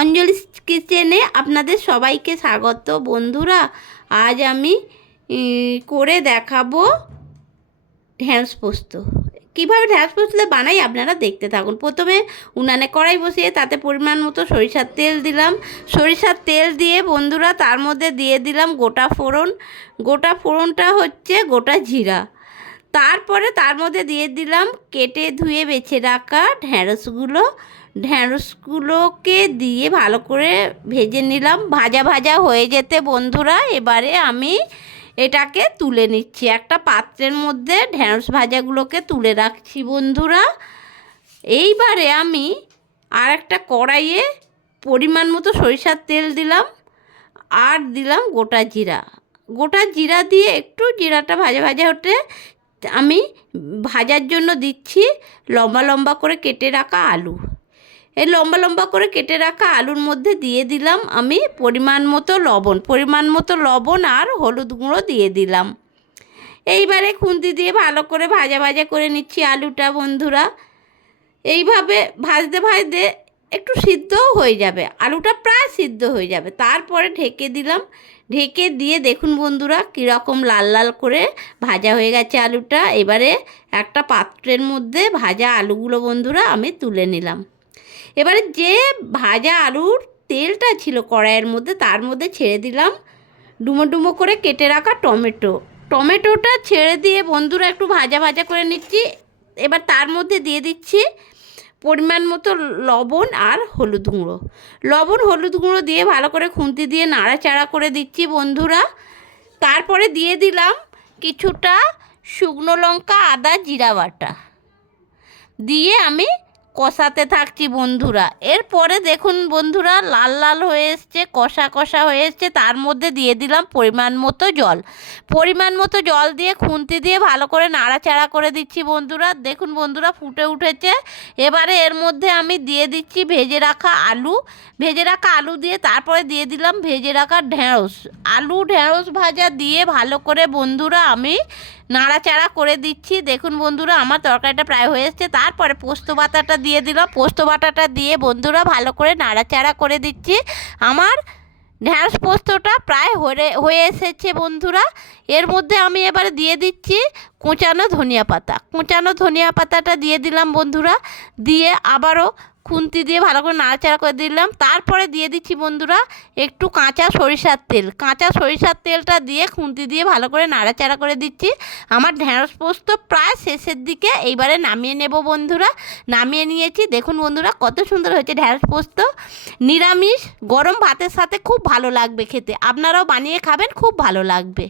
অঞ্জলি কিচেনে আপনাদের সবাইকে স্বাগত বন্ধুরা। আজ আমি করে দেখাবো ঢ্যাঁস পোস্ত। কীভাবে ঢ্যাঁড়স পোস্ত বানাই আপনারা দেখতে থাকুন। প্রথমে উনানে কড়াই বসিয়ে তাতে পরিমাণ মতো সরিষার তেল দিলাম। সরিষার তেল দিয়ে বন্ধুরা তার মধ্যে দিয়ে দিলাম গোটা ফোড়ন। গোটা ফোড়নটা হচ্ছে গোটা জিরা। তারপরে তার মধ্যে দিয়ে দিলাম কেটে ধুয়ে বেছে রাখা ঢ্যাঁড়সগুলো। ঢ্যাঁড়সগুলোকে দিয়ে ভালো করে ভেজে নিলাম। ভাজা ভাজা হয়ে যেতে বন্ধুরা, এবারে আমি এটাকে তুলে নিচ্ছি। একটা পাত্রের মধ্যে ঢ্যাঁড়স ভাজাগুলোকে তুলে রাখছি বন্ধুরা। এইবারে আমি আর একটা কড়াইয়ে পরিমাণ মতো সরিষার তেল দিলাম আর দিলাম গোটা জিরা। গোটা জিরা দিয়ে একটু জিরাটা ভাজা ভাজা হতে আমি ভাজার জন্য দিচ্ছি লম্বা লম্বা করে কেটে রাখা আলু। এই লম্বা লম্বা করে কেটে রাখা আলুর মধ্যে দিয়ে দিলাম আমি পরিমাণ মতো লবণ, পরিমাণ মতো লবণ আর হলুদ গুঁড়ো দিয়ে দিলাম। এইবারে খুন্তি দিয়ে ভালো করে ভাজা ভাজা করে নিচ্ছি আলুটা বন্ধুরা। এইভাবে ভাজতে ভাজতে একটু সিদ্ধও হয়ে যাবে, আলুটা প্রায় সিদ্ধ হয়ে যাবে। তারপরে ঢেকে দিলাম, ঢেকে দিয়ে দেখুন বন্ধুরা কীরকম লাল লাল করে ভাজা হয়ে গেছে আলুটা। এবারে একটা পাত্রের মধ্যে ভাজা আলুগুলো বন্ধুরা আমি তুলে নিলাম। এবারে যে ভাজা আলুর তেলটা ছিল কড়াইয়ের মধ্যে, তার মধ্যে ছেড়ে দিলাম ডুমো ডুমো করে কেটে রাখা টমেটো। টমেটোটা ছেড়ে দিয়ে বন্ধুরা একটু ভাজা ভাজা করে নিচ্ছি। এবার তার মধ্যে দিয়ে দিচ্ছি পরিমাণ মতো লবণ আর হলুদ গুঁড়ো। লবণ, হলুদ গুঁড়ো দিয়ে ভালো করে খুন্তি দিয়ে নাড়াচাড়া করে দিচ্ছি বন্ধুরা। তারপরে দিয়ে দিলাম কিছুটা শুকনো লঙ্কা, আদা, জিরা বাটা। দিয়ে আমি কষাতে থাকছি বন্ধুরা। এরপরে দেখুন বন্ধুরা, লাল লাল হয়ে এসছে, কষা কষা হয়ে এসছে, তার মধ্যে দিয়ে দিলাম পরিমাণ মতো জল। পরিমাণ মতো জল দিয়ে খুন্তি দিয়ে ভালো করে নাড়াচাড়া করে দিচ্ছি বন্ধুরা। দেখুন বন্ধুরা, ফুটে উঠেছে। এবারে এর মধ্যে আমি দিয়ে দিচ্ছি ভেজে রাখা আলু। ভেজে রাখা আলু দিয়ে তারপরে দিয়ে দিলাম ভেজে রাখা ঢেঁড়স। আলু, ঢেঁড়স ভাজা দিয়ে ভালো করে বন্ধুরা আমি নাড়াচাড়া করে দিচ্ছি। দেখুন বন্ধুরা, আমার তরকারিটা প্রায় হয়ে এসছে। তারপরে পোস্ত বাটাটা দিয়ে দিলাম। পোস্ত বাটাটা দিয়ে বন্ধুরা ভালো করে নাড়াচাড়া করে দিচ্ছি। আমার ঢ্যাঁড়স পোস্তটা প্রায় হয়ে হয়ে এসেছে বন্ধুরা। এর মধ্যে আমি এবারে দিয়ে দিচ্ছি কোঁচানো ধনিয়া পাতা। কোঁচানো ধনিয়া পাতাটা দিয়ে দিলাম বন্ধুরা। দিয়ে আবারও খুন্তি দিয়ে ভালো করে নাড়াচাড়া করে দিলাম। তারপরে দিয়ে দিচ্ছি বন্ধুরা একটু কাঁচা সরিষার তেল। কাঁচা সরিষার তেলটা দিয়ে খুন্তি দিয়ে ভালো করে নাড়াচাড়া করে দিচ্ছি। আমার ঢ্যাঁড়স পোস্ত প্রায় শেষের দিকে এইবারে নামিয়ে নেব বন্ধুরা। নামিয়ে নিয়েছি। দেখুন বন্ধুরা কত সুন্দর হয়েছে ঢ্যাঁড়স পোস্ত। নিরামিষ, গরম ভাতের সাথে খুব ভালো লাগবে খেতে। আপনারাও বানিয়ে খাবেন, খুব ভালো লাগবে।